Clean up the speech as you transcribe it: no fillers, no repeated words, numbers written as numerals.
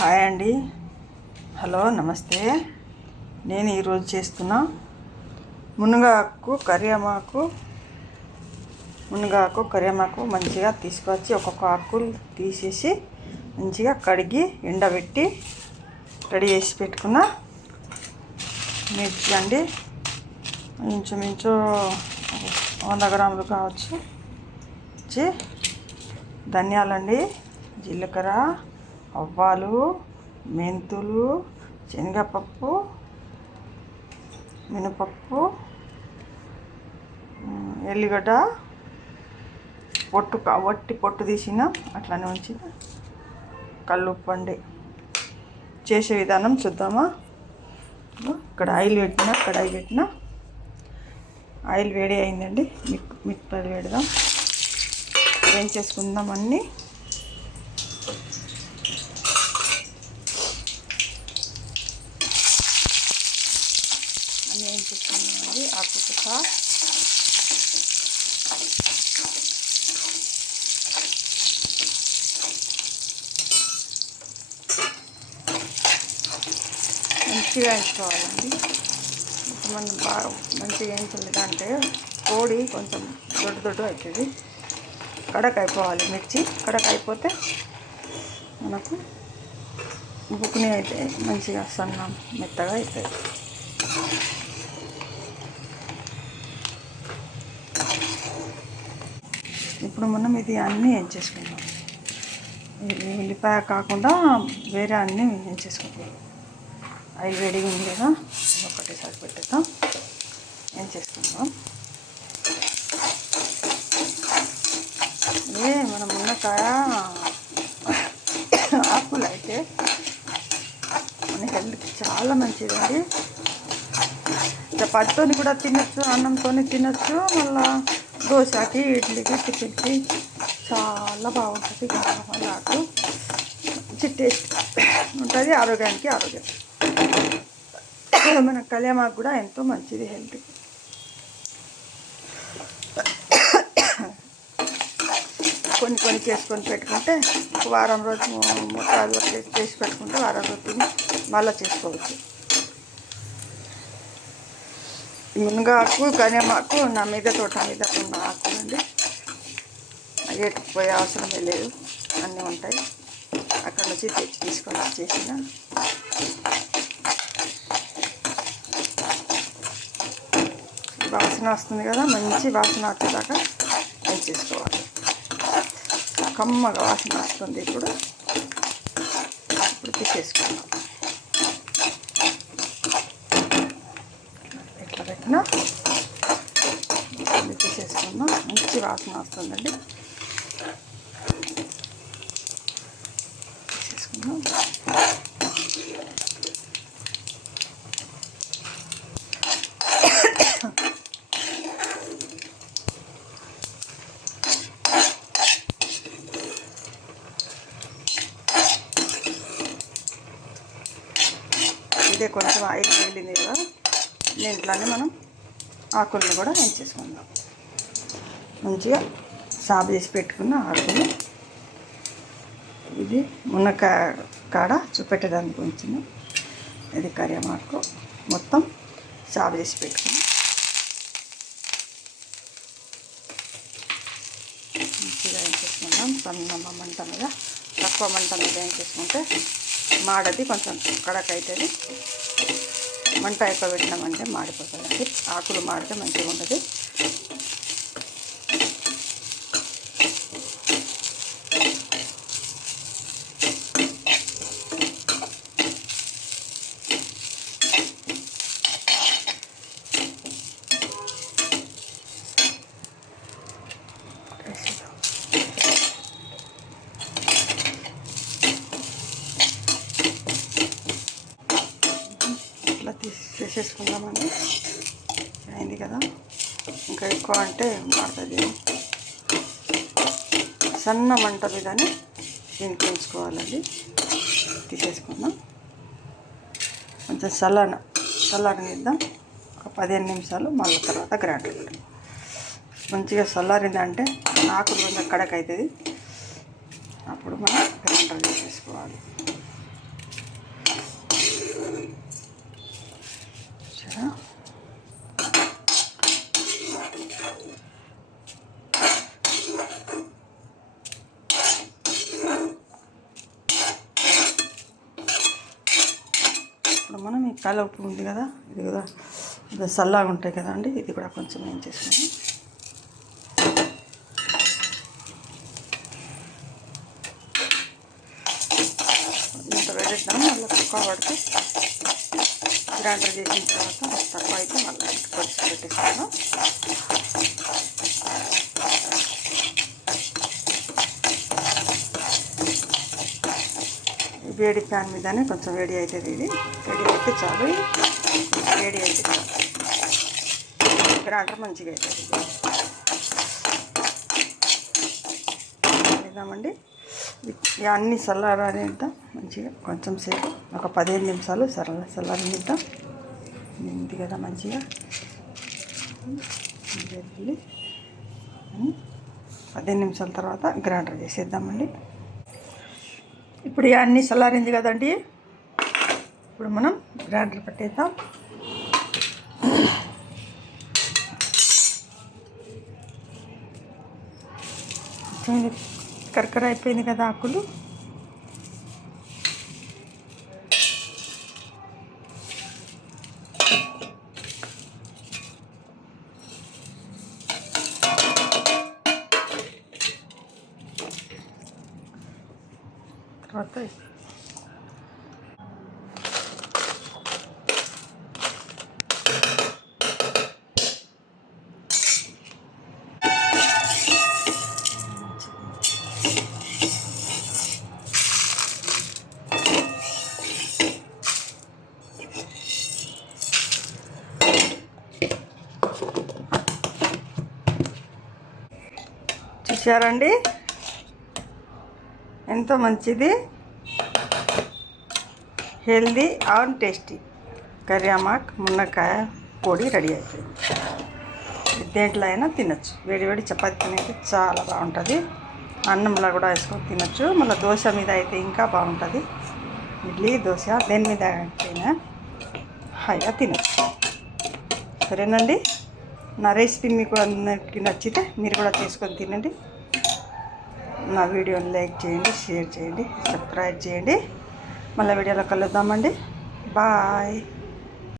Hi అండి. Hello, నమస్తే. నేను ఈరోజు చేస్తున్న మునగాకు కరివేమాకు మంచిగా తీసుకొచ్చి ఒక్కొక్క ఆకులు తీసేసి మంచిగా కడిగి ఎండబెట్టి రెడీ చేసి పెట్టుకున్న మిర్చి అండి. ఇంచుమించు 100 గ్రాములు కావచ్చు. ధనియాలండి, జీలకర్ర, ఆవాలు, మెంతులు, శనగపప్పు, మినపప్పు, ఎల్లిగడ్డ వట్టి పొట్టు తీసిన అట్లానే ఉంచిన కల్లుప్పు అండి. చేసే విధానం చూద్దామా. ఇక్కడ కడాయి పెట్టిన ఆయిల్ వేడి అయిందండి. మిక్పర్ పెడదాం, ఏం చేసుకుందాం అన్నీ. ఏం చేసుకుందామండి. ఆకుకూర మంచిగా వేయించుకోవాలండి. మనం బాగా మంచిగా వేయించలేదంటే కోడి కొంచెం దొడ్డు అవుతుంది. కడక్ అయిపోవాలి. మిర్చి కడక్ అయిపోతే మనకు బుక్ని అయితే మంచిగా సన్నం మెత్తగా అవుతుంది. ఇప్పుడు మనం ఇది అన్నీ వేయించేసుకుందాం. ఇది ఉల్లిపాయ కాకుండా వేరే అన్నీ వేయించేసుకుందాం. ఆయిల్ వేడిగా ఉంది కదా, ఒకటేసారి పెట్టేద్దాం, వేయించేసుకుందాం. ఇదే మన మునక్కాయ ఆకులు అయితే మన హెల్త్కి చాలా మంచిదండి. చపాతీతో కూడా తినచ్చు, అన్నంతో తినచ్చు, మళ్ళీ దోశకి, ఇడ్లీకి, టిఫిన్కి చాలా బాగుంటుంది. మళ్ళీ ఆకు మంచి టేస్ట్ ఉంటుంది. ఆరోగ్యానికి ఆరోగ్యం. మన కళ్యామాకు కూడా ఎంతో మంచిది హెల్త్కి. కొన్ని చేసుకొని పెట్టుకుంటే వారం రోజు ముక్కలు చేసి పెట్టుకుంటే వారం రోజు తిని మళ్ళీ చేసుకోవచ్చు. మునగాకు, కరివేమాకు నా తోట మీద ఉన్న ఆకులండి. పోయే అవసరమే లేదు, అన్నీ ఉంటాయి. అక్కడ నుంచి తీసుకొని వచ్చేసిన వాసన వస్తుంది కదా, మంచి వాసన వచ్చేదాకా వేయించేసుకోవాలి. కమ్మగా వాసన వస్తుంది. ఇప్పుడు తీసేసుకున్నాం. ఎట్లా పెట్టినా తీసేసుకున్నాం. మంచి వాసన వస్తుందండి. తీసేసుకున్నాం. ఇదే కొంచెం ఆయిల్ మిగిలింది కదా, దీంట్లోనే మనం ఆకులను కూడా వేయించేసుకుందాం. మంచిగా సాగు చేసి పెట్టుకున్న ఆకులు. ఇది మునక్కాయ కాడ చూపెట్టడానికి ఉంచిన ఇది కరివేమాకు మొత్తం సాగు చేసి పెట్టుకుని మంచిగా వేయించేసుకుందాం. సన్న మంట మీద, తక్కువ మంట మీద వేయించేసుకుంటే మాడది కొంచెం కడక్ అవుతుంది. మంట ఎక్కువ పెట్టినామంటే మాడిపోతుందండి. ఆకులు మాడితే మంచిగా ఉంటుంది. చేసేసుకుందామండి. అయింది కదా, ఇంకా ఎక్కువ అంటే మాడుతుంది. సన్న మంట మీదనే దీనికి ఉంచుకోవాలండి. తీసేసుకుందాం. కొంచెం చల్లారనిద్దాం. ఒక 15 నిమిషాలు, మళ్ళీ తర్వాత గ్రైండర్ పెట్టాం. మంచిగా చల్లారిందంటే ఆకులు కొంచెం కడక్ అవుతుంది. అప్పుడు మనం గ్రైండర్ చేసేసుకోవాలి. మనం ఈ కలుపు ఉంది కదా, ఇది కదా ఇది చల్లగా ఉంటాయి కదండి, ఇది కూడా కొంచెం ఏం చేసుకున్నాం. ఇంత వేడిద్దాం, మళ్ళీ తక్కువ పడితే గ్రైండర్ చేసిన తర్వాత తక్కువ అయితే మళ్ళీ కొంచెం పెట్టిస్తాను. వేడి ప్యాన్ మీదనే కొంచెం వేడి అవుతుంది, ఇది వేడి అయితే చాలు, వేడి అయితే చాలు, గ్రైండర్ మంచిగా అవుతుంది. వేద్దామండి, అన్నీ చల్లారనిద్దాం మంచిగా, కొంచెం సేపు ఒక 15 నిమిషాలు చల్లారనిద్దాం. ఉంది కదా మంచిగా 15 నిమిషాల తర్వాత గ్రైండర్ చేసేద్దామండి. ఇప్పుడు అన్నీ చల్లారింది కదండి, ఇప్పుడు మనం గ్రైండర్ పట్టేద్దాం. కరకర అయిపోయింది కదా ఆకులు. తర్వాత చూసారండి, ఎంతో మంచిది, హెల్దీ అండ్ టేస్టీ కరియామాక్ మునక్కాయ పొడి రెడీ అయిపోయింది. దేంట్లో అయినా తినచ్చు, వేడి వేడి చపాతీ తినైతే చాలా బాగుంటుంది, అన్నంలో కూడా వేసుకొని తినచ్చు, మళ్ళీ దోశ మీద అయితే ఇంకా బాగుంటుంది. ఇడ్లీ దోశ దేని మీద అయినా హాయిగా తినచ్చు. సరేనండి, నా రెసిపీ మీకు అందరికీ నచ్చితే మీరు కూడా చేసుకొని తినండి. నా వీడియోని లైక్ చేయండి, షేర్ చేయండి, సబ్స్క్రైబ్ చేయండి. మళ్ళీ వీడియోలో కలుద్దామండి. బాయ్.